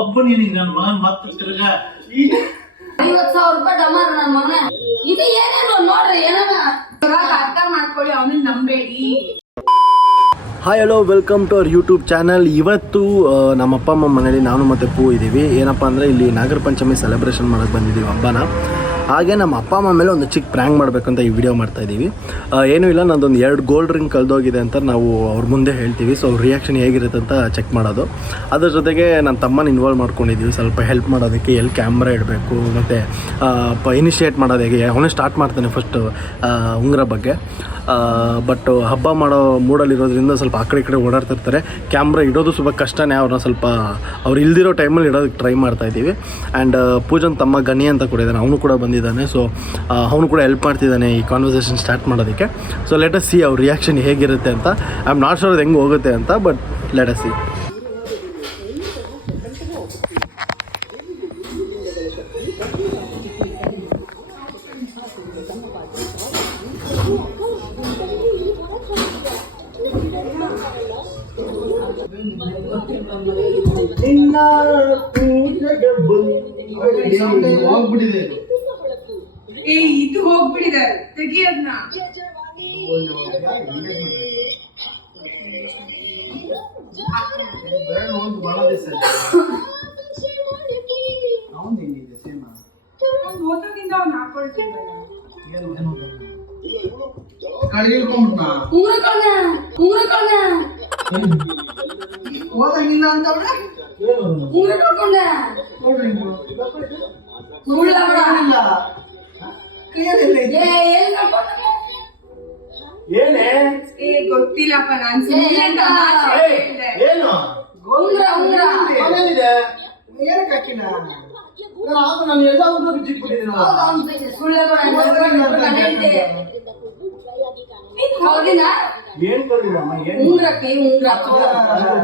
ಒಬ್ಬ ನಿನಗೆ ನನ್ನ ಮಗನ್ ಮತ್ತೆ ತಿರ್ಗಾ 50,000 ರೂಪಾಯಿ ಡಮಾರ್ ನನ್ನ ಮಗನ. ಇದು ಏನೇನು ನೋಡ್ರಿ ಏನಾನ ಅರ್ಥ ಮಾಡ್ಕೊಳ್ಳಿ, ಅವನನ್ನ ನಂಬೇಡಿ. Hi hello welcome to our YouTube channel. ಇವತ್ತು ನಮ್ಮ ಅಪ್ಪ ಅಮ್ಮ ಮನೇಲಿ ನಾನು ಮತ್ತು ಪೂ ಇದ್ದೀವಿ. ಏನಪ್ಪ ಅಂದರೆ ಇಲ್ಲಿ ನಾಗರ ಪಂಚಮಿ ಸೆಲೆಬ್ರೇಷನ್ ಮಾಡೋಕ್ಕೆ ಬಂದಿದ್ದೀವಿ ಹಬ್ಬನ. ಹಾಗೆ ನಮ್ಮ ಅಪ್ಪ ಅಮ್ಮ ಮೇಲೆ ಒಂದು ಚಿಕ್ಕ ಪ್ರ್ಯಾಂಕ್ ಮಾಡಬೇಕಂತ ಈ ವಿಡಿಯೋ ಮಾಡ್ತಾಯಿದ್ದೀವಿ. ಏನೂ ಇಲ್ಲ, ನಂದೊಂದು 2 ಗೋಲ್ಡ್ ರಿಂಗ್ ಕಳೆದೋಗಿದೆ ಅಂತ ನಾವು ಅವ್ರ ಮುಂದೆ ಹೇಳ್ತೀವಿ. ಸೊ ಅವ್ರ ರಿಯಾಕ್ಷನ್ ಹೇಗಿರುತ್ತೆ ಅಂತ ಚೆಕ್ ಮಾಡೋದು. ಅದ್ರ ಜೊತೆಗೆ ನನ್ನ ತಮ್ಮನ ಇನ್ವಾಲ್ವ್ ಮಾಡ್ಕೊಂಡಿದ್ದೀವಿ ಸ್ವಲ್ಪ ಹೆಲ್ಪ್ ಮಾಡೋದಕ್ಕೆ. ಎಲ್ಲಿ ಕ್ಯಾಮ್ರಾ ಇಡಬೇಕು ಮತ್ತು ಇನಿಷಿಯೇಟ್ ಮಾಡೋದು ಹೇಗೆ, ಅವನೇ ಸ್ಟಾರ್ಟ್ ಮಾಡ್ತಾನೆ ಫಸ್ಟು ಉಂಗುರ ಬಗ್ಗೆ. ಬಟ್ ಹಬ್ಬ ಮಾಡೋ ಮೂಡಲ್ಲಿರೋದ್ರಿಂದ ಸ್ವಲ್ಪ ಆ ಕಡೆ ಈ ಕಡೆ ಓಡಾಡ್ತಿರ್ತಾರೆ. ಕ್ಯಾಮ್ರಾ ಇಡೋದು ಸ್ವಲ್ಪ ಕಷ್ಟನೇ. ಅವ್ರನ್ನ ಸ್ವಲ್ಪ ಅವ್ರು ಇಲ್ದಿರೋ ಟೈಮಲ್ಲಿ ಇಡೋದಕ್ಕೆ ಟ್ರೈ ಮಾಡ್ತಾಯಿದ್ದೀವಿ. ಆ್ಯಂಡ್ ಪೂಜನ್ ತಮ್ಮ ಗನಿ ಅಂತ ಕೂಡ ಇದ್ದಾನೆ, ಅವನು ಕೂಡ ಬಂದಿದ್ದಾನೆ. ಸೊ ಅವನು ಕೂಡ ಹೆಲ್ಪ್ ಮಾಡ್ತಿದ್ದಾನೆ ಈ ಕಾನ್ವರ್ಸೇಷನ್ ಸ್ಟಾರ್ಟ್ ಮಾಡೋದಕ್ಕೆ. ಸೊ ಲೆಟ್ ಅಸ್ ಸಿ ಅವ್ರ ರಿಯಾಕ್ಷನ್ ಹೇಗಿರುತ್ತೆ ಅಂತ. ಐ ಆಮ್ ನಾಟ್ ಶೋರ್ ಅದು ಹೆಂಗೆ ಹೋಗುತ್ತೆ ಅಂತ, ಬಟ್ ಲೆಟ್ ಅಸ್ ಸಿ. ಹೋಗ್ಬಿಟ್ಟಿದೆ ಇದು ಹೋಗ್ಬಿಟ್ಟಿದೆ, ತೆಗಿಯೋದ್ನ. ಬಹಳ ದಿವಸ ಅವನು ಹೆಂಗಿದೆ ಸೇಮ್ ಓದೋದ್ರಿಂದ ಅವ್ನು ಹಾಕೊಳ್ತಿದ್ದ. ಕಳಿಗಿಳ್ಕೊಂಡ್ಬಿಟ್ನ ಓದಂಗಿಲ್ಲ ಅಂತ ಉಂಗ್ರ ಕಳ್ಕೊಂಡೆ. ಗೊತ್ತಿಲ್ಲಪ್ಪ, ನಾನು ಏನು ಉಂಗ್ರ ಏನಕ್ಕೆ ಹಾಕಿಲ್ಲ? ನಾನು ಎಲ್ಲಾದ್ರೂ ಬಿಚ್ಚಿಟ್ಬಿಟ್ಟಿದ್ದೀನಿ. ಏನ್ ಕಳ್ದಿಲ್ಲಮ್ಮ?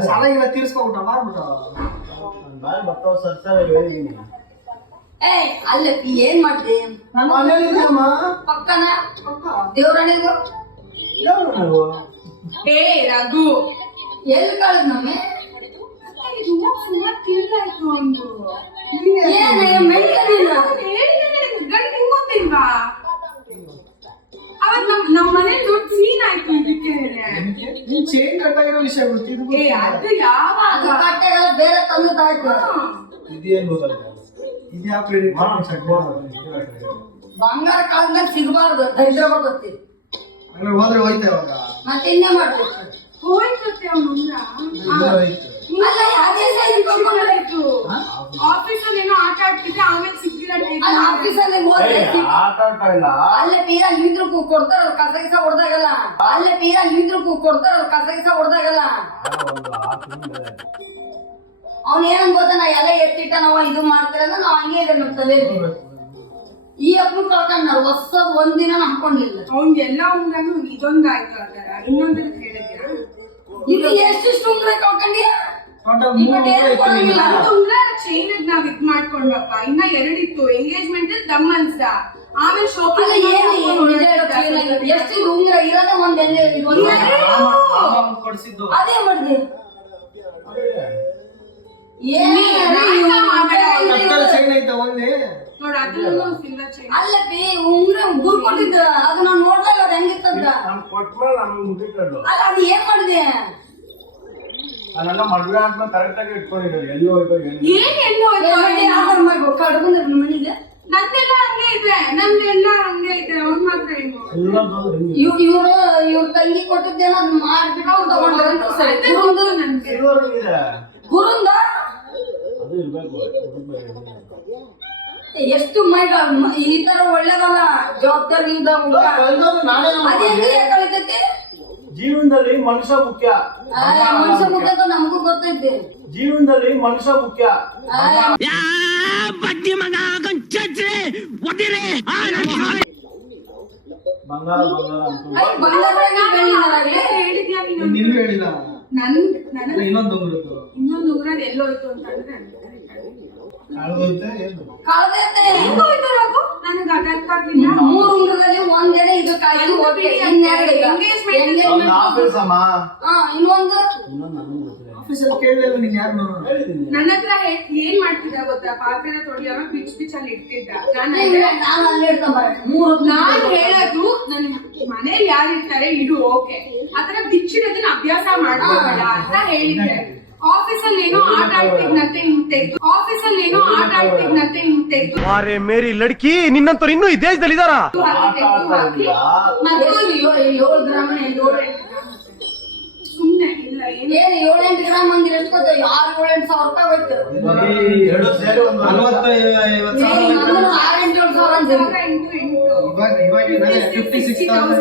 ಸಾಲ ಇಲ್ಲ ತೀರ್ಸ್ಕೊಬಿಟ್ಟ ಮಾರ್ಬಿಟ್ಟು ಬರ್ತಾವ ಸರ್ಸಾರ ಹೇಳಿದೀನಿ. ಅಲ್ಲಪ್ಪಿ ಏನ್ ಮಾಡ್ದೆ? ನನ್ನ ಮನೇಲಿದ್ದಮ್ಮ ಪಕ್ಕನ ದೇವ್ರಣಿಗೂ ರಘು ಎಲ್ಲಿ ಕಳ್ದ ನಮ್ಮೆ ತಿಳ್ದಾಯ್ತು ಒಂದು ಗೊತ್ತಿಲ್ವಾ? ಅವತ್ ನಮ್ ಮನೆ ದೊಡ್ಡ ಸೀನ್ ಆಯ್ತು. ಇದಕ್ಕೆ ಚೇನ್ ಕಟ್ಟಾಗಿರೋ ವಿಷಯ ಗೊತ್ತಿದ್ದು ಅದು ಯಾವಾಗ ಬೇರೆ ತಂದಾಯ್ತು. ಇದೇನ್ ಗೊತ್ತಾಯ್ತು? ಇದು ಯಾವ ಕ್ರೆಡಿಟ್ ಬಂಗಾರ ಕಾಲದಾಗ ಸಿಗಬಾರ್ದು, ದರಿದ್ರ ಬರ್ತತಿ. ಅಂದ್ರೆ ಹೋದ್ರೆ ಹೋಯ್ತಾ ಇವಾಗ ಮತ್ತೆ ಇನ್ನೇ ಮಾಡ್ಬೇಕು. ಹೋಯ್ತತೆ ಆಫೀಸಲ್ಲಿ ಏನೋ ಆಟ ಆಡ್ತಿದ್ದೆ, ಆಮೇಲೆ ಸಿಗ್ಲಿಲ್ಲ. ಆಫೀಸಲ್ಲಿ ಅಲ್ಲೇ ಪೀರ ಇಳಿದ್ರು ಕೊಡ್ತಾರ, ಕಸ ಗಿಸ ಹೊಡ್ದಾಗಲ್ಲ. ಅಲ್ಲೇ ಪೀರ ಇಳಿದ್ರು ಕೊಡ್ತಾರ, ಕಸ ಗಿಸ ಹೊಡ್ದಾಗಲ್ಲ. ಅವ್ನ ಏನಂದ್ ಗೊತ್ತ, ನಾ ಎಲ್ಲ ಎತ್ತಿಟ್ಟ ನಾವ ಇದು ಮಾಡ್ತಾರಲ್ಲ, ನಾವ್ ಹಂಗೆ ಇದೆ ನಮ್ ತಲೆ. ಈ ಅಪ್ಪ ಕಳ್ಕೊಂಡ್ ನಾವು ಹೊಸದ್ ಒಂದಿನ ಹಾಕೊಂಡಿಲ್ಲ. ಅವ್ನ್ಗೆಲ್ಲ ಉಂಗ್ರನು ಇದೊಂದು ಆಯ್ತು ಆತರ. ಇನ್ನೊಂದು ಹೇಳಿದ್ಯಾ? ಇದು ಎಷ್ಟೆಷ್ಟು ಉಂಗ್ರ ಕಳ್ಕೊಂಡಿಯ? ಉಂಗ್ರ ಚೈನ್ ನಾವ್ ಇದ್ ಮಾಡ್ಕೊಂಡಪ್ಪ. ಇನ್ನ 2 ಇತ್ತು ಎಂಗೇಜ್ಮೆಂಟ್ ದಮ್ ಅನ್ಸ್ದ. ಆಮೇಲೆ ಶಾಪಿಂಗ್ ಎಷ್ಟು ಉಂಗ್ರ ಇರೋದ ಒಂದ್ ಅದೇ ಮಾಡಿದೆ. ಅಲ್ಲಪ್ಪಿ ಉಂಗ್ರ ಗುರು ಕೊಟ್ಟಿದ್ದ, ಅದು ನಾನ್ ನೋಡ್ದಾಗ ಅದು ಹೆಂಗಿತ್ತಂತ. ಅಲ್ಲ ಅದು ಏನ್ ಮಾಡಿದೆ? ಅದೆಲ್ಲ ಮದ್ವೆ ಆದ್ಮೇಲೆ ಕರೆಕ್ಟ್ ಆಗಿ ಇಟ್ಕೊಂಡಿರೋದು. ಎಲ್ಲಿ ಹೋಯ್ತು ಕಡ್ಕೊಂಡ್ರ ಮನೆಗೆ ನಂದೆಲ್ಲ ಹಂಗೆ ಇದೆ, ನಂದೆಲ್ಲ ಹಂಗೆ ಇದೆ. ಅವ್ನ್ ಮಾತ್ರ ಇವ್ರ ತಂಗಿ ಕೊಟ್ಟಿದ್ದೇನ ಮಾಡ್ಬಿಟ್ಟು ಗುರುಂದ ಎಷ್ಟು ಮೈಗ ಈ ತರ ಒಳ್ಳೇದಲ್ಲ, ಜವಾಬ್ದಾರಿ ಕಳಿತೈತಿ. ಜೀವನದಲ್ಲಿ ಮನುಷ್ಯ ಮುಖ್ಯ. ಮನುಷ್ಯ ಮುಖ್ಯ ಅಂತ ನಮಗೂ ಗೊತ್ತೈತಿ. ಜೀವನದಲ್ಲಿ ಮನುಷ್ಯ ಮುಖ್ಯ. ಬಂಗಾರ ಹೇಳಿಲ್ಲ. ಇನ್ನೊಂದು ಉಗ್ರ ಎಲ್ಲೋಯ್ತು ಅಂತ ಅಂದ್ರೆ ನನಗೆ ಅರ್ಥ ಆಗ್ಲಿಲ್ಲ. 3 ಉಂಗುರದಲ್ಲಿ ಒಂದೇನೆ ಇದು ಕಾಯ್ದು ಇನ್ನೊಂದು ಆಫೀಸಲ್ಲಿ ಕೇಳಲಿಲ್ಲ ನೀನ್ ಯಾರು ಹೇಳಿದ್ದೀನಿ. ನನ್ನ ಹತ್ರ ಏನ್ ಮಾಡ್ತಿದ್ದ ಗೊತ್ತಾ, ಪಾತ್ರೆನ ತೊಳೆಯುವಾಗ ಪಿಚ್ ಅಲ್ಲಿ ಇಡ್ತಿದ್ದ. ನಾನು ಅಲ್ಲಿ ಇಡ್ಕೊಂಬರ ನಾನ್ ಹೇಳೋದು ನನ್ ಮನೇಲಿ ಯಾರು ಇರ್ತಾರೆ ಇಡು ಓಕೆ, ಆತರ ಬಿಚ್ಚಿಡೋದನ್ನ ಅಭ್ಯಾಸ ಮಾಡ್ಕೋಬೇಡ ಅಂತ ಹೇಳಿದ್ದೆ. ಆಫೀಸಲ್ಲಿ ಏನೋ ಆಟ ಆಡ್ತಿದ್ನಂತೆ ಹಿಂಗ್ ತೆಗ್ದು, ಆಫೀಸಲ್ಲಿ ಏನೋ ಆಟ ಆಡ್ತಿದ್ನಂತೆ ಹಿಂಗ್ ತೆಗ್ದು ಅರೆ ಮೇರಿ ಲಡ್ಕಿ ನಿನ್ನಂತವ್ರು ಇನ್ನೂ ಈ ದೇಶದಲ್ಲಿ ಇದಾರಾ? ಹಾಕಿ ಮತ್ತೆ 7 ಗ್ರಾಮ್ 8 ಸುಮ್ನೆ ಇಲ್ಲ ಏನು 7-8 ಗ್ರಾಮ್ ಅಂದ್ರೆ ಎಷ್ಟು ಗೊತ್ತಾ? 6-7 ಸಾವಿರ ರೂಪಾಯಿ ಹೋಯ್ತು. ಎರಡು ಸೇರಿ ಒಂದು 40-50 ಸಾವಿರ 6-8 ಸಾವಿರ ಅಂತ ಇವಾಗ 56,000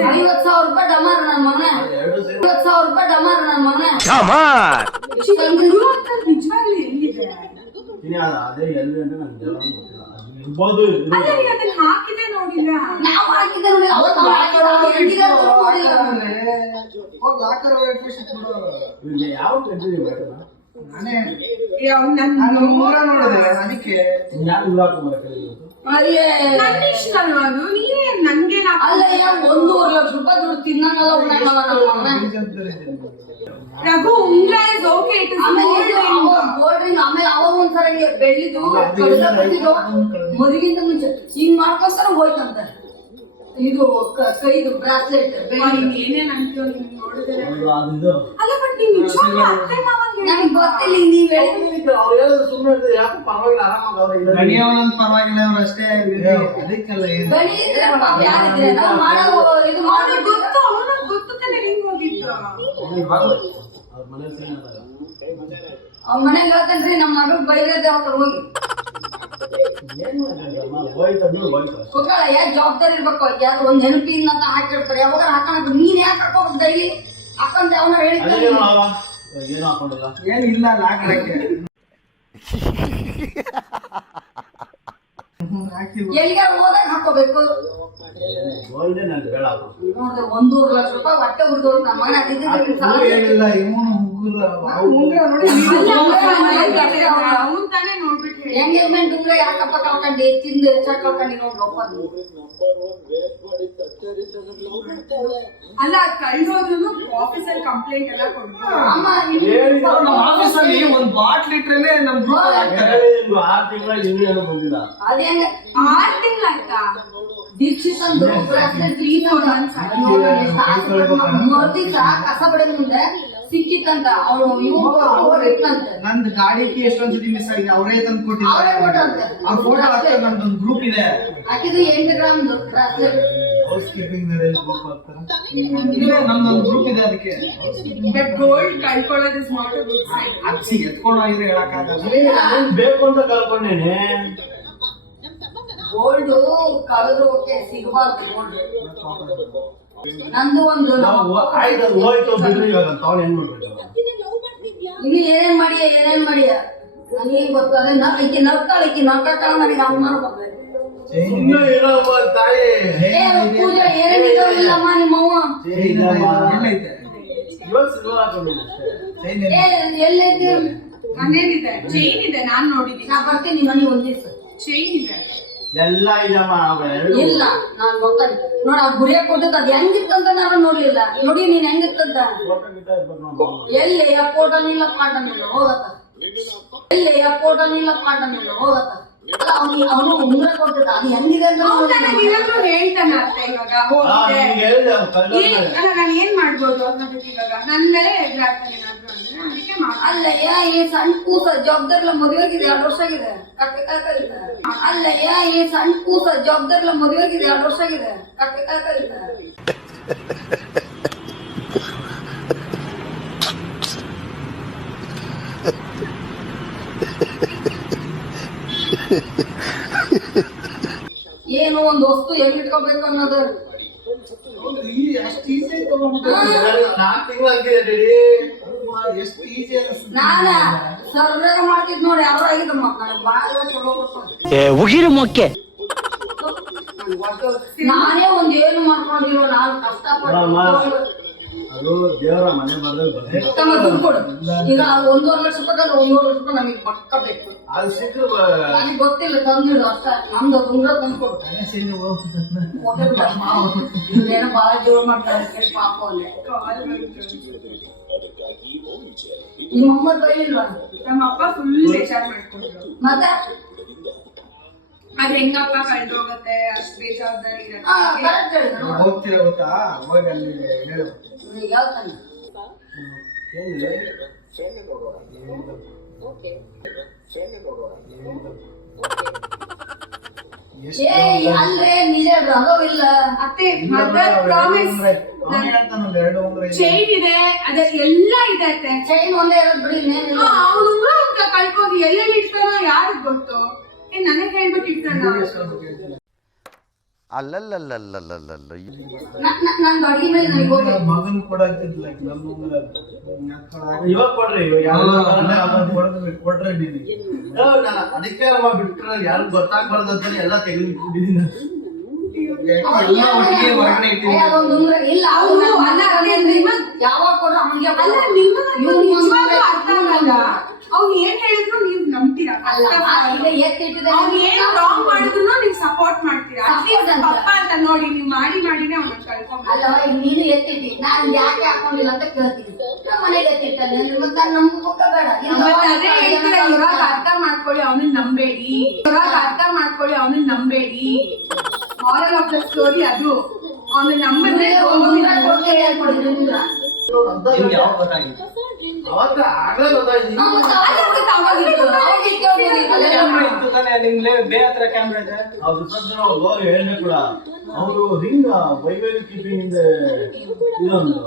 50 ಸಾವಿರ ರೂಪಾಯಿ ಡಮಾರ್ ನನ್ನ ಮನೆ, ಎರಡು ಸೇರಿ 50 ಸಾವಿರ ರೂಪಾಯಿ ಡಮಾರ್ ನನ್ನ ಮನೆ. ಗುರು ಅಂತ ನಿಜವಾಗ್ಲೂ ಎಲ್ಲಿದೆ? ಇನ್ನು ಅದೇ ಎಲ್ಲಿ ಅಂತ ನಂಗೆ ದೇವರ ಗೊತ್ತಿಲ್ಲ. ಅದು ಇರ್ಬೋದು ಅಲ್ಲ ನೀನ್ ಅದನ್ನ ಹಾಕಿದೆ ನೋಡಿಲ್ಲ. ನಾವು ಹಾಕಿದ್ದೆ ನೋಡಿ, ಅವತ್ತು ಹಾಕಿದ್ದು ಎಂದಿಗಾದ್ರೂ ನೋಡಿಲ್ಲ ನಾನು. ಹೋಗಿ ಲಾಕರ್ ಒಳಗೆ ಇಟ್ಬಿಡು. ಇಲ್ಲಿ ಯಾವ ಕಂಟ್ರಿ ಬೇಕಲ್ಲ ನಾನೇ ನಾನು ನಾನು ಮೂರ ನೋಡಿದೆ ಅದಕ್ಕೆ ಯಾರು ಉಳ್ಳಾಕೊಂಬರಕ್ಕೆ ಅಲ್ಲೇ ನನ್ನ ಇಷ್ಟ ಅಲ್ವಾ ಅದು, ನೀನೇ ನನ್ಗೆ ಅಲ್ಲ 1.5 ಲಕ್ಷ ರೂಪಾಯಿ ದುಡ್ಡು ತಿನ್ನಂಗಲ್ಲ ಉಣ್ಣಂಗಲ್ಲ ನಮ್ಮ ಮನೆ. ರಘು ಉಂಗ್ರ is okay, it is gold ring, ಆಮೇಲೆ ಅವಾಗ ಒಂದ್ಸಲ ಬೆಳ್ಳಿದು ಮದುವೆಗಿಂತ ಮುಂಚೆ ಹಿಂಗ್ ಮಾಡ್ಕೋಸ್ಕರ ಹೋಯ್ತಂತೆ ಇದು ಕೈದು ಬ್ರಾಸ್ಲೆಟ್ ಏನೇನ್ ಅಂತೀವ ನೀನ್ ನೋಡಿದ್ರೆ. ಅದು ಅಲ್ಲ ಬಟ್ ನೀನ್ ನಿಜವಾಗ್ಲೂ ಅತ್ತೆ ಮಾವಂಗೆ ನಮಗ್ ಗೊತ್ತಿಲ್ಲ ನೀವ್ ಹೇಳಿ. ಅವ್ರು ಹೇಳಿದ್ರು ಸುಮ್ಮನೆ ಇರ್ತಾರೆ, ಯಾಕೆ ಪರವಾಗಿಲ್ಲ ಆರಾಮಾಗಿ ಅವ್ರು ಇಲ್ಲ ಗಣಿಯವನಂತ ಪರವಾಗಿಲ್ಲ ಅವ್ರು ಅಷ್ಟೇ ಅದಕ್ಕೆಲ್ಲ ಏನು ಗಣಿ ಇದ್ರೆ ಪಾಪ ಯಾರಿದ್ರೆ ನಾವು ಮಾಡೋ ಇದು ಮಾಡೋ ಅವ್ನಿಗೆ ಗೊತ್ತು, ಅವನಿಗೆ ಗೊತ್ತು ತಾನೆ ಹಿಂಗ್ ಹೋಗಿದ್ದು. ಅವ್ರ ಮನೆ ಸೇನಾದಾಗ ಅವ್ರ ಮನೆಗೆ ಹೇಳ್ತೇನ್ರಿ ನಮ್ಮ ಮಗಳು ಬೈರತ್ತೆ ಅವ್ರ ಹೋಗಿ ಏನ್ ಮಾಡ್ತಾರಮ್ಮ ಹೋಯ್ತದ್ದು ಹೋಯ್ತು ಅಷ್ಟೇ. ಮಕ್ಕಳ ಯಾಕೆ ಜವಾಬ್ದಾರಿ ಇರ್ಬೇಕು, ಯಾರು ಒಂದ್ ನೆನಪಿನ ಅಂತ ಹಾಕಿರ್ತಾರೆ, ಯಾವಾಗ ಹಾಕೋಣ ನೀನ್ ಯಾಕೆ ಹಾಕೋಬೇಕು ಡೈಲಿ ಹಾಕಂತ ಅವನ ಅದೇ ಹೇಳಿದ್ದೆ. ನೋಡವ್ವ, ಏನೂ ಹಾಕೊಂಡಿಲ್ಲ ಏನಿಲ್ಲ ಲಾಕಡಕ್ಕೆ ಎಲ್ಲಿಗೆ ಹೋದಾಗ ಹಾಕೋಬೇಕು. ಗೋಲ್ಡೇ ನಂಗೆ ಬೇಡ ಅದು. ನೋಡ್ದೆ 1.5 ಲಕ್ಷ ರೂಪಾಯಿ ಹೊಟ್ಟೆ ಉರಿದವ್ರು ನಮ್ಮ ಮನೆ ಅದು ಏನಿಲ್ಲ ಇವನು ಉಂಗುರ ನೋಡಿ ಅವ್ನ್ ತಾನೇ ನೋಡ್ಬಿಟ್ಟು ಹೇಳಿ. ಎಂಗೇಜ್ಮೆಂಟ್ ಉಂಗ್ರೆ ಯಾಕಪ್ಪ ಕಳ್ಕೊಂಡು ತಿಂದು ಹೆಚ್ಚಾಗಿ ಕಳ್ಕೊಂಡು ನೋಡ್ರಪ್ಪ. ಅಲ್ಲ ಕಳ್ದೋದ್ರು ಆಫೀಸಲ್ಲಿ ಕಂಪ್ಲೇಂಟ್ ಎಲ್ಲ ಕೊಡ್ಬೋದು. ಅಮ್ಮ ನಮ್ಮ ಆಫೀಸಲ್ಲಿ ಒಂದು ಬಾಟ್ಲ್ ಇಟ್ರೇನೆ ನಮ್ ಗ್ರೂಪ್ ಹಾಕ್ತಾರೆ. ಒಂದು 6 ತಿಂಗಳ ಇನ್ನೂ ಏನೂ ಬಂದಿಲ್ಲ. ಅದೇ 6 ತಿಂಗಳಾಯ್ತಾ? ದೀಕ್ಷಿತ್ ಅಂದ್ರು ಬ್ರಾಸ್ಲೆಟ್ ಮರ್ದಿಸ ಕಸ ಬಡ ಮುಂದೆ ಸಿಕ್ಕಿತ್ತಂತ ಅವನು ಇಟ್ಟಂತೆ. ನಂದು ಗಾಡಿಗೆ ಎಷ್ಟೊಂದ್ಸತಿ ಮಿಸ್ ಆಗಿದೆ, ಅವರೇ ತಂದು ಅವರೇ ಕೊಟ್ಟಿದ್ದಾರೆ. ಕೊಟ್ಟಂತೆ. ಆ ಫೋಟೋ ಹಾಕ್ತಾರೆ, ನಮ್ದೊಂದು ಗ್ರೂಪ್ ಇದೆ. ಹಾಕಿದ್ದು 8 ಗ್ರಾಮ್ದು ಬ್ರಾಸ್ಲೆಟ್. ಹೌಸ್ ಕೀಪಿಂಗ್ ಗ್ರೂಪ್ ಹಾಕ್ತಾರೆ, ನಮ್ದೊಂದು ಗ್ರೂಪ್ ಇದೆ ಅದಕ್ಕೆ. ಬಟ್ ಗೋಲ್ಡ್ ಕಳ್ಕೊಳ್ಳೋದು is not a good sign. ಅದ್ಸಿ ಎತ್ಕೊಂಡು ಹೋಗಿದ್ರೆ ಹೇಳಕ್ಕಾಗಲ್ಲ. ಏನ್ ಬೇಕು ಅಂತ ಕಳ್ಕೊಂಡೇನೆ. ಗೋಲ್ಡ್ ಕಳೆದ್ರು ಓಕೆ, ಸಿಗಬಾರ್ದು ಗೋಲ್ಡ್. ನಂದು ಒಂದು ಆಯ್ತು ಅದು ಹೋಯ್ತು ಬಿಡ್ರಿ, ಇವಾಗ ತಗೊಂಡು ಏನ್ ಮಾಡ್ಬೇಕು? ಇನ್ನು ಏನೇನ್ ಮಾಡಿಯ ನನಗೇನ್ ಗೊತ್ತಾದ್ರೆ ಈಕಿ ನಗ್ತಾಳೆ, ಈಕಿ ನಗ್ತಾಳ ನನಗೆ ಅನುಮಾನ ಬರ್ತದೆ. ಸುಮ್ಮನೆ ಇರಮ್ಮ ತಾಯಿ. ಪೂಜೆ ಏನೇನ್ ಇದಾವಿಲ್ಲಮ್ಮ ನಿಮ್ಮವ್ವ. ಎಲ್ಲೈತೆ ಇವಾಗ ಸಿಲ್ವರ್ ಹಾಕೊಂಡಿನಿ ಅಷ್ಟೇ. ಎಲ್ಲೈತಿ ಮನೇಲಿದೆ, ಚೈನ್ ಇದೆ, ನಾನ್ ನೋಡಿದೀನಿ. ನಾ ಬರ್ತೀನಿ ಮನೆಗೆ ಒಂದ್ ದಿವ್ಸ. ಚೈನ್ ಇದೆ. ಎಲ್ಲ ಇದಮ್ಮ ಇಲ್ಲ ನಾನ್ ಬರ್ತಾನೆ ನೋಡ. ಆ ಗುರಿಯ ಕೊಟ್ಟದ ಅದ್ ಹೆಂಗಿತ್ತಂತ ನಾನು ನೋಡ್ಲಿಲ್ಲ. ನೋಡಿ ನೀನ್ ಹೆಂಗಿತ್ತಂತ. ಫೋಟೋ ಗಿಟ ಇರ್ಬೇಕು ನೋಡಿ. ಎಲ್ಲಿ ಆ ಫೋಟೋನಿಲ್ಲ ಪಾಠನಿಲ್ಲ ಹೋಗತ್ತ. ಎಲ್ಲಿ ಆ ಫೋಟೋನಿಲ್ಲ ಪಾಠನಿಲ್ಲ ಹೋಗತ್ತ. ಅವನು ಉಂಗ್ರ ಕೊಟ್ಟದ ಅದು ಹೆಂಗಿದೆ ಅಂತ ಏನಾದ್ರು ಹೇಳ್ತಾನೆ ಅರ್ಥ ಇವಾಗ ಹೋಗಿದೆ. ನಿಮ್ಗೆ ಹೇಳಿದೆ ಅವ್ನು ಕಳ್ದ ಅಲ್ಲ ನಾನು ಏನ್ ಮಾಡ್ಬೋದು ಅನ್ನೋದಕ್ಕೆ ಇವಾಗ ನನ್ ಮೇಲೆ ಎದುರಾಗ್ತಾನೆ ಏನಾದ್ರು ಅಂದ್ರೆ ಅದಕ್ಕೆ ಅಲ್ಲಯ್ಯ ಈ ಸಣ್ಣ ಕೂಸ ಜವಾಬ್ದಾರಿಲ್ಲ ಮದುವೆಗಿದೆ 2 ವರ್ಷ ಆಗಿದೆ ಕತ್ತೆ ಕಾಯ್ತಾ. ಅಲ್ಲಯ್ಯ ಈ ಸಣ್ಣ ಕೂಸ ಜವಾಬ್ದಾರಿಲ್ಲ ಮದುವೆಗಿದೆ 2 ವರ್ಷ ಆಗಿದೆ ಕತ್ತೆ ಕಾಯ್ತಾ. ಏನು ಒಂದು ವಸ್ತು ಹೆಂಗ್ ಇಟ್ಕೋಬೇಕು ಅನ್ನೋದು ಅಷ್ಟು ಈಸಿ ತಗೊಂಡ್ಬಿಟ್ಟು 4 ತಿಂಗಳು ಆಗಿದೆ ರೆಡಿ. ಎಷ್ಟು ಈಸಿ ಅನಿಸ್ತದೆ. ನಾನ ಸರ್ರಾಗ ಮಾಡ್ತಿದ್ ನೋಡಿ ಅವ್ರ ಆಗಿದ್ದಮ್ಮ ನನಗೆ ಬಾಳ ಚಲೋ ಕೊಡ್ತಾರೆ. ಉಗಿರು ಮೊಕ್ಕೆ ನಾನೇ ಒಂದ್ ಏನು ಮಾಡ್ಕೊಂಡಿರೋ ನಾನು ಕಷ್ಟಪಟ್ಟು ಅದು ದೇವರ ಮನೆ ಬರ್ದಾಗ ಬರ್ತಿಲ್ಲ. ತಮ್ಮ ದುಡ್ಡು ಕೊಡು. ಈಗ 1.5 ಲಕ್ಷ ರೂಪಾಯಿ 1.5 ಲಕ್ಷ ರೂಪಾಯಿ ನಮಗೆ ಪಕ್ಕ ಬೇಕು. ಅದು ಸಿಕ್ಕರೆ ನನಗೆ ಗೊತ್ತಿಲ್ಲ ತಂದಿಡು ಅಷ್ಟ. ನಮ್ದು ಉಂಗ್ರ ತಂದ್ಕೊಡು. ಇವ್ರೇನೋ ಬಾಳ ಜೋರ್ ಮಾಡ್ತಾರೆ ಪಾಪ ಅಲ್ಲಿ. ನಿಮ್ಮ ಅಮ್ಮ ಬೈಲಿಲ್ವಾ? ನಮ್ಮ ಅಪ್ಪ ಫುಲ್ ಬೇಜಾರ್ ಮಾಡ್ಕೊಂಡ್ರು. ಮತ್ತೆ ಅದ್ ಹೆಂಗಪ್ಪ ಕಳ್ದೋಗತ್ತೆ, ಅಷ್ಟ್ ಬೇಜವಾಬ್ದಾರಿ ಹಾ ಇರತ್ತೆ. ಕರೆಕ್ಟ್ ಹೇಳಿದ್ರು ನೋಡು. ಹೋಗ್ತೀರಾ ಗೊತ್ತಾ ಅವಾಗ ಅಲ್ಲಿ ಹೇಳು ಈಗ ಹೇಳ್ತಾನೆ ಏನಿದೆ ಏ ಅಲ್ಲೇ ನಿಜ ಇಲ್ಲ ಅತ್ತೆ ಮದರ್ ಪ್ರಾಮಿಸ್ ಚೈನ್ ಇದೆ, ಅದ್ರಲ್ಲಿ ಎಲ್ಲ ಇದೆ ಅತ್ತೆ. ಚೈನ್ ಒಂದೇ ಇರೋದ್ ಬಿಡಿ ಇನ್ನೇನಿಲ್ಲ. ಅವ್ನು ಉಂಗ್ರ ಕಳ್ಕೋಗಿ ಎಲ್ಲೆಲ್ಲಿ ಇಡ್ತಾನೋ ಯಾರಿಗ್ ಗೊತ್ತು. ನನಗೆ ಹೇಳ್ಬಿಟ್ಟು ಇಡ್ತಾನ. ನಂದು ಅಡಿಗೆ ಮೇಲೆ ನನಗೆ ಗೊತ್ತು. ಮಗನ್ ಕೊಡಾಕ್ತಿದ್ಲ ಇವಾಗ ಕೊಡ್ರಿ ಕೊಡ್ರಿ ಅದಕ್ಕೆ ಬಿಟ್ರೆ ಯಾರು ಗೊತ್ತಾಗ್ಬಾರ್ದು ಅಂತ ಎಲ್ಲ ತೆಗೆದುಬಿಟ್ಟಿದ್ದೀನಿ. ಎಲ್ಲ ಒಟ್ಟಿಗೆ ಹೊರಗಡೆ ಇಟ್ಟಿದ್ದೀನಿ. ಅದೊಂದು ಉಂಗ್ರ ಇಲ್ಲ ಅವ್ನು ಯಾವಾಗ ಕೊಡ್ರ ಅವನಿಗೆ ಅಲ್ಲ ನಿಜವಾಗ್ಲೂ ಅರ್ಥ ಆಗಲ್ಲ. ಅವ್ನು ಏನ್ ಹೇಳಿದ್ರು ನೀವ್ ನಂಬ್ತೀರಾ. ಅಲ್ಲ ಈಗ ಎತ್ತಿಟ್ಟಿದೆ ಅವ್ನು ಏನ್ ರಾಂಗ್ ಮಾಡಿದ್ರು ನೀವ್ ಸಪೋರ್ಟ್ ಮಾಡ್ತೀರಾ. Support ಅಂತ. ಪಪ್ಪ ಅಂತ ನೋಡಿ ನೀವ್ ಮಾಡಿನೇ ಅವ್ನ ಕಳ್ಕೊಂಡ್. ಅಲ್ಲ ಈಗ ನೀನು ಎತ್ತಿಟ್ಟಿ ನಾನು ಯಾಕೆ ಹಾಕೊಂಡಿಲ್ಲ ಅಂತ ಕೇಳ್ತೀನಿ. ನಮ್ಮ ಮನೆಗೆ ಎತ್ತಿಟ್ಟಲ್ಲಿ ಅಂದ್ರೆ ಮತ್ತೆ ನಾನು ನಂಬಬೇಕ ಬೇಡ. ಮತ್ತೆ ಅದೇ ಹೇಳ್ತೀರಾ, ಇವಾಗ ಅರ್ಥ ಮಾಡ್ಕೊಳ್ಳಿ ಅವನನ್ನ ನಂಬೇಡಿ. ಮಾರಲ್ ಆಫ್ ದ ಸ್ಟೋರಿ ಅದು. ಅವನು ನಂಬಿದ್ರೆ ನಿಮ್ಗೆ ಯಾವಾಗ ಗೊತ್ತಾಗಿತ್ತು? ಅವಾಗ ಆಗ್ಲೇ ಗೊತ್ತಾಯ್ತು. ಕ್ಯಾಮ್ರಾ ಇತ್ತು ತಾನೆ ನಿಮ್ಗೆ ಬೇರೆ ಹತ್ರ ಕ್ಯಾಮ್ರಾ ಇದೆ. ಅವ್ರು ಹೋಗಿ ಹೇಳ್ದೆ ಕೂಡ ಅವರು ಹಿಂಗ ವೈವೈಲ್ ಕೀಪಿಂಗ್ ಇಂದ ಇದೊಂದು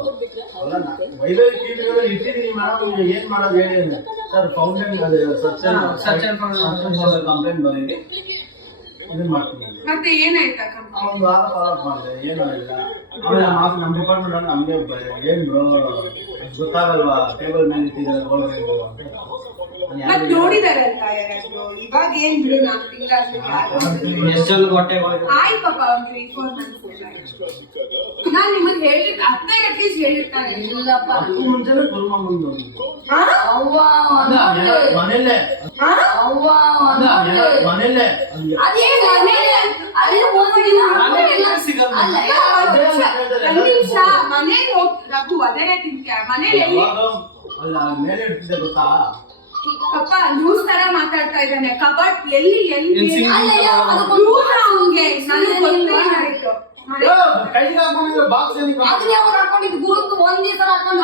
ವೈವೈಲ್ ಕೀಪಿಂಗ್ ಇಟ್ಟಿದ್ದೀನಿ ಮೇಡಮ್ ಏನ್ ಮಾಡೋದು ಹೇಳಿ ಅಂದ್ರೆ ಸರ್ ಫೌಂಡೇಶನ್ ಕಂಪ್ಲೇಂಟ್ ಬರೀರಿ ಇದನ್ನ ಮಾಡ್ತೀನಿ. ಮತ್ತೆ ಏನಾಯ್ತಾ? ಒಂದು ವಾರ ಫಾಲೋಅಪ್ ಮಾಡಿದೆ, ಏನೂ ಇಲ್ಲ. ಆಮೇಲೆ ನಮ್ಮ ಡಿಪಾರ್ಟ್ಮೆಂಟ್ ನಮಗೆ ಏನ್ ಬ್ರೋ ಗೊತ್ತಾಗಲ್ವಾ ಟೇಬಲ್ ಮೇಲೆ ಇಟ್ಟಿದ್ದಾರೆ ಮತ್ ನೋಡಿದಾರೆ ಅಂತ ಯಾರಾದ್ರು? ಇವಾಗ ಏನ್ ಬಿಡು 4 ತಿಂಗಳಾದ್ಮೇಲೆ ಎಷ್ಟು ಜನ ಹೊಟ್ಟೆ ಆಯ್ತು ಪಾಪ ಒಂದ್ 3-4 ಮಂತ್ಸ್. ನಾನ್ ನಿಮಗ್ ಹೇಳಿದ್ ಅತ್ತೆ ಅಟ್ಲೀಸ್ಟ್ ಹೇಳಿರ್ತಾರೆ. ಇಲ್ಲಪ್ಪ ಅದಕ್ಕೂ ಮುಂಚೆನೆ ಗುರುಮ ಮುಂದೆ ಅವ್ವ ಮನೇಲೆ ಅವ್ವ ಮನೇಲೆ ಅದೇನ್ ಮನೇಲಿ ಅಲ್ಲಿ ಓದಿಲ್ಲ ಅಲ್ಲ ಒಂದ್ ನಿಮಿಷ ಮನೇಲಿ ಹೋಗ್ ರಘು ಅದೇ ತಿನ್ಕ ಮನೇಲಿ ಎಲ್ಲಿ ಅಲ್ಲ ಮೇಲೆ ಇಡ್ತಿದ್ದೆ ಗೊತ್ತಾ? ಪಪ್ಪ ನ್ಯೂಸ್ ತರ ಮಾತಾಡ್ತಾ ಇದ್ದಾನೆ. ಕಬರ್ಡ್ ಎಲ್ಲಿ ಅಲ್ಲ ಅವ್ನಿಗೆ ನನಗೆ ಗೊತ್ತೇ ಆಯ್ತು. ಕೈಗೆ ಹಾಕೊಂಡಿದ್ರೆ ಬಾಕ್ಸ್ ಏನಿಗೆ ಅದನ್ನ ಯಾವಾಗ ಹಾಕೊಂಡಿದ್ದು ಗುರುಂದು ಒಂದ್ ದಿವಸ ಹಾಕೊಂಡು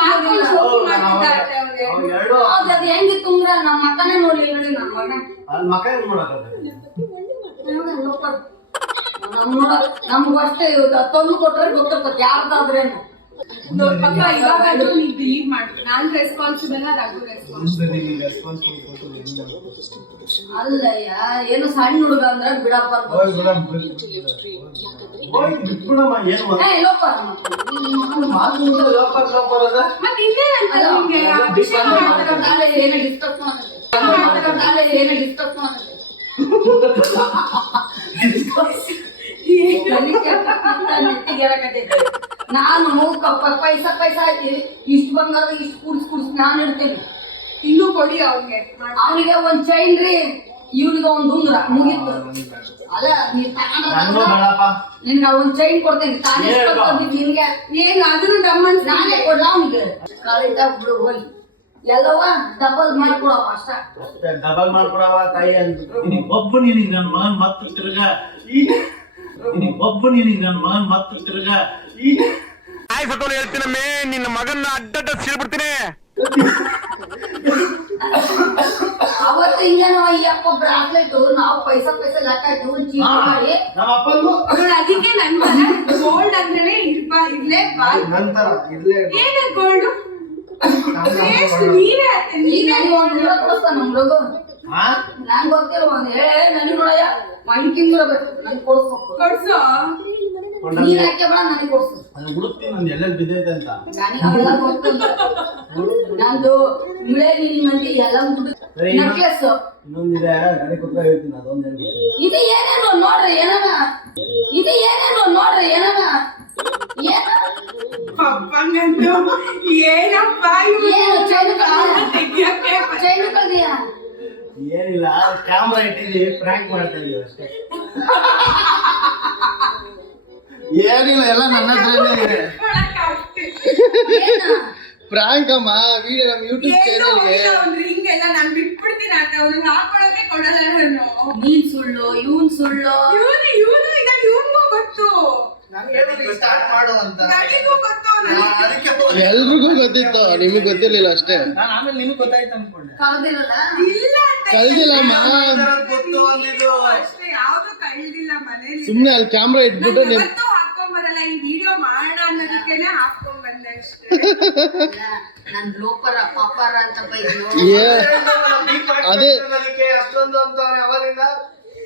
ಶೋಕಿ ಮಾಡ್ತಿದ್ದಾರೆ ಅವ್ನಿಗೆ. ಎರಡು ಅದು ಹೆಂಗಿತ್ತು ಅಂದ್ರೆ ನಮ್ಮ ಮಕ್ಕನೇ ನೋಡ್ಲಿಲ್ಲ ನೋಡಿ ನನ್ನ ಮಗ ಅಲ್ಲಿ ಮಕ ಏನ್ ಮಾಡಕ್ಕೆ ನಮ್ಗೂ ಅಷ್ಟೇ ತಂದು ಕೊಟ್ರೆ ಗೊತ್ತಿರ್ತದೆ ಯಾರ್ದಾದ್ರೇನು. ಪಪ್ಪ ಇವಾಗಾದ್ರೂ ನೀವ್ ಬಿಲೀವ್ ಮಾಡಿ. ನಾನ್ ರೆಸ್ಪಾನ್ಸಿಬಲ್ ರಘು ರೆಸ್ಪಾನ್ಸಿಬಲ್. ಅಲ್ಲಯ್ಯ ಏನು ಸಣ್ಣ ಹುಡುಗ ಅಂದ್ರೆ ಬಿಡಪ್ಪ ಮತ್ತೆ ಇನ್ನೇನಂತ ನಿಮ್ಗೆ ಅಭಿಷೇಕ ಮಾಡ್ತಾರೆ. ನಾನು ಪೈಸಾ ಐತಿ ಇಷ್ಟು ಬಂಗಾರ ಇಷ್ಟು ಕುಡ್ಸ್ ನಾನು ಇಡ್ತೇನೆ. ಇನ್ನೂ ಕೊಡಿ ಅವ್ನಿಗೆ. ಅವನಿಗೆ ಒಂದ್ ಚೈನ್ ರೀ, ಇವನಿಗೆ ಒಂದ್ ಉಂಗ್ರ ಮುಗಿತ್ತು. ಅಲ್ಲ ನೀವ್ ನಿನ್ಗ ಒಂದ್ ಚೈನ್ ಕೊಡ್ತೇನೆ. ನಿನ್ಗೆ ಏನ್ ಅದನ್ನು ಡಮ್ಮನ್ ನಾನೇ ಕೊಡ್ಲ ಅವನಿಗೆ ಕಾಲೇಜ್ ಬಿಡು ಹೋಗಿ ಎಲ್ಲವ ಡಬಲ್ ಮಾಡ್ಕೊಡವ ಅಷ್ಟ. ಡಬಲ್ ಮಾಡ್ಕೊಡವ ತಾಯಿ ಅಂದ್ಬಿಟ್ರು ಒಬ್ಬ ನಿನಗೆ ನನ್ನ ಮಗನ್ ಮತ್ತೆ ತಿರ್ಗಾ ಹೇಳ್ತೀನಮ್ಮೆ ನಿನ್ನ ಮಗನ್ನ ಅಡ್ಡ ಸಿಡ್ಬಿಡ್ತೀನಿ. ಅವತ್ತು ಹಿಂಗೇನೋ ಅಯ್ಯಪ್ಪ ಬ್ರಾಸ್ಲೆಟ್ ನಾವು ಪೈಸಾ ಲೆಕ್ಕ ಇಟ್ಟು ಚೀಟಿ ಮಾಡಿ ನಮ್ಮ ಅಪ್ಪಂದು ಅದಕ್ಕೆ ನನ್ ಮಗ ಗೋಲ್ಡ್ ಅಂದ್ರೆ ಇರ್ಲೇ ನಂತರ ಇರ್ಲೇ ಏನ ಗೋಲ್ಡ್ ನೀವೇ ಕೊಡಿಸ್ತಾನ ನಮ್ ಹುಡುಗ. ನಂಗೆ ಗೊತ್ತಿಲ್ಲ ಒಂದ್ ನನಗೆ ನೋಡಯ್ಯ ಮಂಕಿಂಗ್ ಬೇಕು ನಂಗೆ ಕೊಡಿಸ್ಬೇಕು. ಕೊಡ್ಸೋ ನೀನ್ ಯಾಕೆ ಬೇಡ ನನಗೆ ಕೊಡ್ಸು. ಹುಡುಕ್ತೀನಿ ನಂದು ಎಲ್ಲ ಬಿದ್ದೈತೆ ಅಂತ ನನಗೆ ಅವೆಲ್ಲ ಗೊತ್ತಿಲ್ಲ. ನಂದು ಮುಳೆ ನೀನಿನಂತೆ ಎಲ್ಲ ನೆಕ್ಲೆಸ್ ಇನ್ನೊಂದಿದೆ ಗಾಡಿ ಕುತ್ರ ಹೇಳ್ತೀನಿ ಅದೊಂದು ಹೇಳ್ತೀನಿ. ಇದು ಏನೇನು ನೋಡ್ರಿ ಏನನ ಏನಪ್ಪ ಚೈನ್ ಕಳ್ದಿಯಾ? ಏನಿಲ್ಲ ಕ್ಯಾಮ್ರಾ ಇಟ್ಟಿದ್ದೀವಿ ಪ್ರ್ಯಾಂಕ್ ಮಾಡ್ತಾ ಇದೀವಿ ಅಷ್ಟೇ. ಏನಿಲ್ಲ ಎಲ್ಲ ನನ್ನ ಹತ್ರನೇ ಇದೆ. ಪ್ರಾಂಕ್ ಅಮ್ಮ ವಿಡಿಯೋ ನಮ್ಮ ಯೂಟ್ಯೂಬ್ ಚಾನೆಲ್ಗೆ. ಅವ್ನು ರಿಂಗ್ ಎಲ್ಲ ನಾನ್ ಬಿಟ್ಬಿಡ್ತೀನಿ ಅಂತ ಅವ್ನಿಗೆ ಹಾಕೊಳಕ್ಕೆ ಕೊಡಲ್ಲ ನಾನು. ನೀನ್ ಸುಳ್ಳು ಇವನ್ ಸುಳ್ಳು. ಇವನು ಇದಾಗ ಇವನ್ಗೂ ಗೊತ್ತು, ಸ್ಟಾರ್ಟ್ ಮಾಡು ಅಂತ ನನಗೂ ಗೊತ್ತು. ಎಲ್ರಿಗೂ ಗೊತ್ತಿತ್ತು, ನಿಮಗೆ ಗೊತ್ತಿರ್ಲಿಲ್ಲ ಅಷ್ಟೇ. ನಾನು ಆಮೇಲೆ ನಿನಗೆ ಗೊತ್ತಾಯ್ತು ಅನ್ಕೊಂಡೆ. ಕಳ್ದಿರಲ್ಲ ಇಲ್ಲ ಅಂತ ಕಳ್ದಿಲ್ಲಮ್ಮ, ಗೊತ್ತು ಅಂದಿದ್ದು ಅಷ್ಟೇ, ಯಾವ್ದು ಕಳ್ದಿಲ್ಲ ಮನೇಲಿ. ಸುಮ್ನೆ ಅಲ್ಲಿ ಕ್ಯಾಮ್ರಾ ಇಟ್ಬಿಟ್ಟು ನಾನು ಯಾವತ್ತೂ ಹಾಕೊಂಬರಲ್ಲ, ಈ ವಿಡಿಯೋ ಮಾಡೋಣ ಅನ್ನೋದಕ್ಕೇನೆ ಹಾಕೊಂಡ್ ಬಂದೆ ಅಷ್ಟೇ. ನನ್ ಲೋಪರ ಪಾಪರ ಅಂತ ಬೈದ್ರು. ಅದೇ ಅದಕ್ಕೆ ಅಷ್ಟೊಂದು ಅಂತ ಅವನಿಂದ